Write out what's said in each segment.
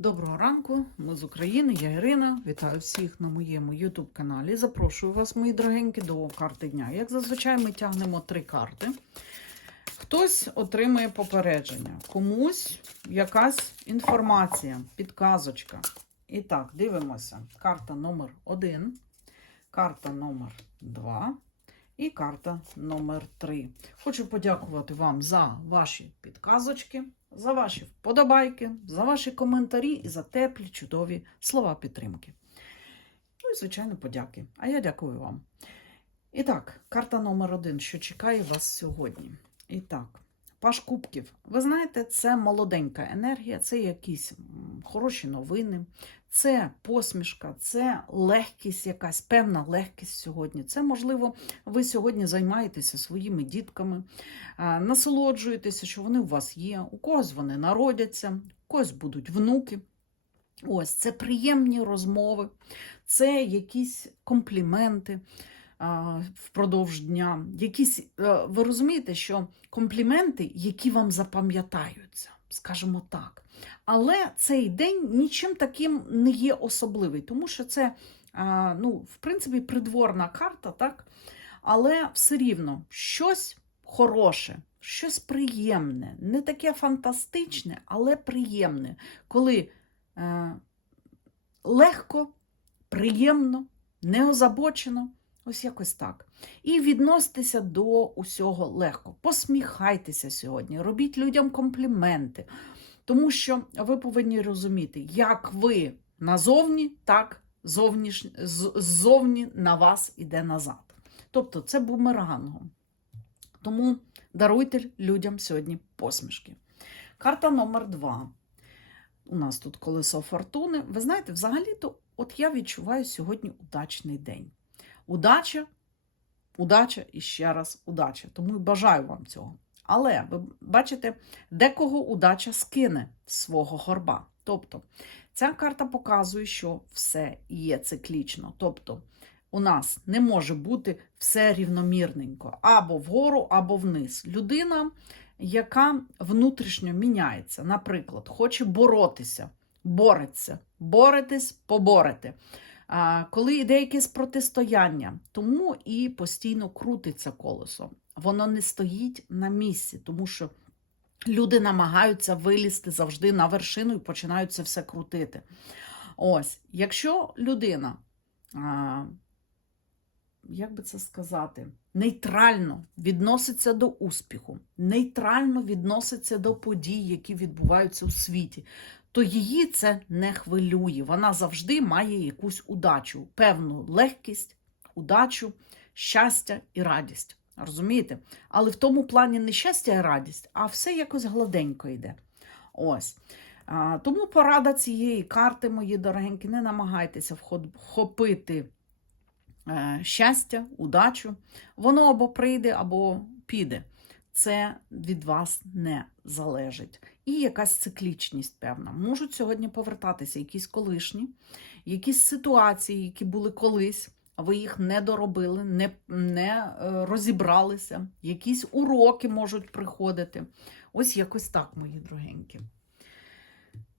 Доброго ранку, ми з України, я Ірина. Вітаю всіх на моєму YouTube каналі. Запрошую вас, мої дорогенькі, до карти дня. Як зазвичай, ми тягнемо три карти. Хтось отримає попередження, комусь якась інформація, підказочка. І так, дивимося. Карта номер 1, карта номер 2 і карта номер 3. Хочу подякувати вам за ваші підказочки, за ваші вподобайки, за ваші коментарі і за теплі, чудові слова підтримки. Ну і, звичайно, подяки. А я дякую вам. І так, карта номер один, що чекає вас сьогодні. І так, Паш Кубків. Ви знаєте, це молоденька енергія, це якісь хороші новини, це посмішка, це легкість, якась певна легкість сьогодні. Це, можливо, ви сьогодні займаєтеся своїми дітками, насолоджуєтеся, що вони у вас є, у когось вони народяться, у когось будуть внуки. Ось це приємні розмови, це якісь компліменти впродовж дня. Якісь, е, ви розумієте, що компліменти, які вам запам'ятаються, скажімо так. Але цей день нічим таким не є особливий, тому що це, ну, в принципі, придворна карта, так? але все рівно щось хороше, щось приємне, не таке фантастичне, але приємне, коли е, легко, приємно, неозабочено, ось якось так. І відноситися до усього легко. Посміхайтеся сьогодні, робіть людям компліменти. Тому що ви повинні розуміти, як ви назовні, так зовніш... ззовні на вас іде назад. Тобто це бумерангом. Тому даруйте людям сьогодні посмішки. Карта номер два. У нас тут колесо фортуни. Ви знаєте, взагалі-то, от я відчуваю сьогодні удачний день. Удача, удача і ще раз удача. Тому і бажаю вам цього. Але ви бачите, декого удача скине свого горба. Тобто, ця карта показує, що все є циклічно. Тобто, у нас не може бути все рівномірненько, або вгору, або вниз. Людина, яка внутрішньо міняється, наприклад, хоче боротися, бореться, боретесь, поборете. Коли йде якесь протистояння, тому і постійно крутиться колесо. Воно не стоїть на місці, тому що люди намагаються вилізти завжди на вершину і починають це все крутити. Ось, якщо людина, а, як би це сказати, нейтрально відноситься до успіху, нейтрально відноситься до подій, які відбуваються у світі, то її це не хвилює. Вона завжди має якусь удачу, певну легкість, удачу, щастя і радість. Розумієте? Але в тому плані не щастя і радість, а все якось гладенько йде. Ось. А, тому порада цієї карти, мої дорогенькі, не намагайтеся вхопити е, щастя, удачу. Воно або прийде, або піде. Це від вас не залежить. І якась циклічність певна. Можуть сьогодні повертатися якісь колишні, якісь ситуації, які були колись, ви їх не доробили, не, не е, розібралися. Якісь уроки можуть приходити. Ось якось так, мої дорогенькі.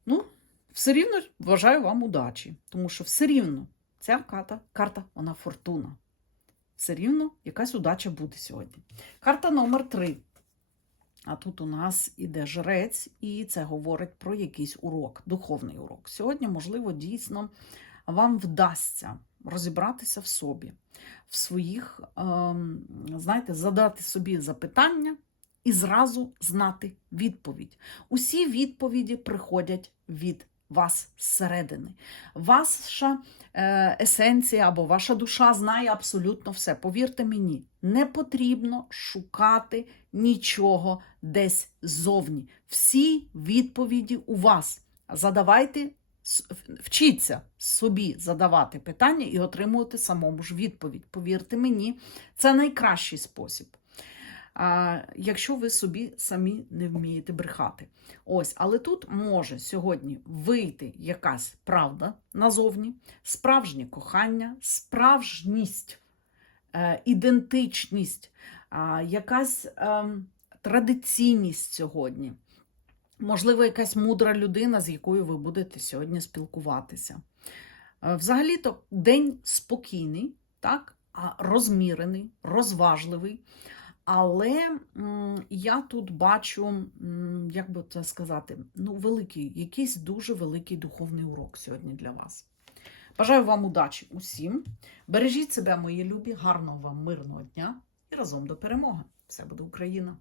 Ну, все рівно бажаю вам удачі, тому що все рівно ця карта, карта вона фортуна. Все рівно якась удача буде сьогодні. Карта номер 3. А тут у нас іде жрець, і це говорить про якийсь урок, духовний урок. Сьогодні, можливо, дійсно вам вдасться розібратися в собі, в своїх, ем, знаєте, задати собі запитання і зразу знати відповідь. Усі відповіді приходять від вас зсередини. Ваша е, есенція або ваша душа знає абсолютно все. Повірте мені, не потрібно шукати нічого десь ззовні. Всі відповіді у вас. Задавайте, вчіться собі задавати питання і отримувати самому ж відповідь. Повірте мені, це найкращий спосіб. Якщо ви собі самі не вмієте брехати. Ось, але тут може сьогодні вийти якась правда назовні, справжнє кохання, справжність, е, ідентичність, якась ем, традиційність сьогодні. Можливо, якась мудра людина, з якою ви будете сьогодні спілкуватися. Е, Взагалі-то день спокійний, так? а розмірений, розважливий. Але я тут бачу, як би це сказати, ну, великий, якийсь дуже великий духовний урок сьогодні для вас. Бажаю вам удачі усім. Бережіть себе, мої любі, гарного вам мирного дня і разом до перемоги. Все буде Україна!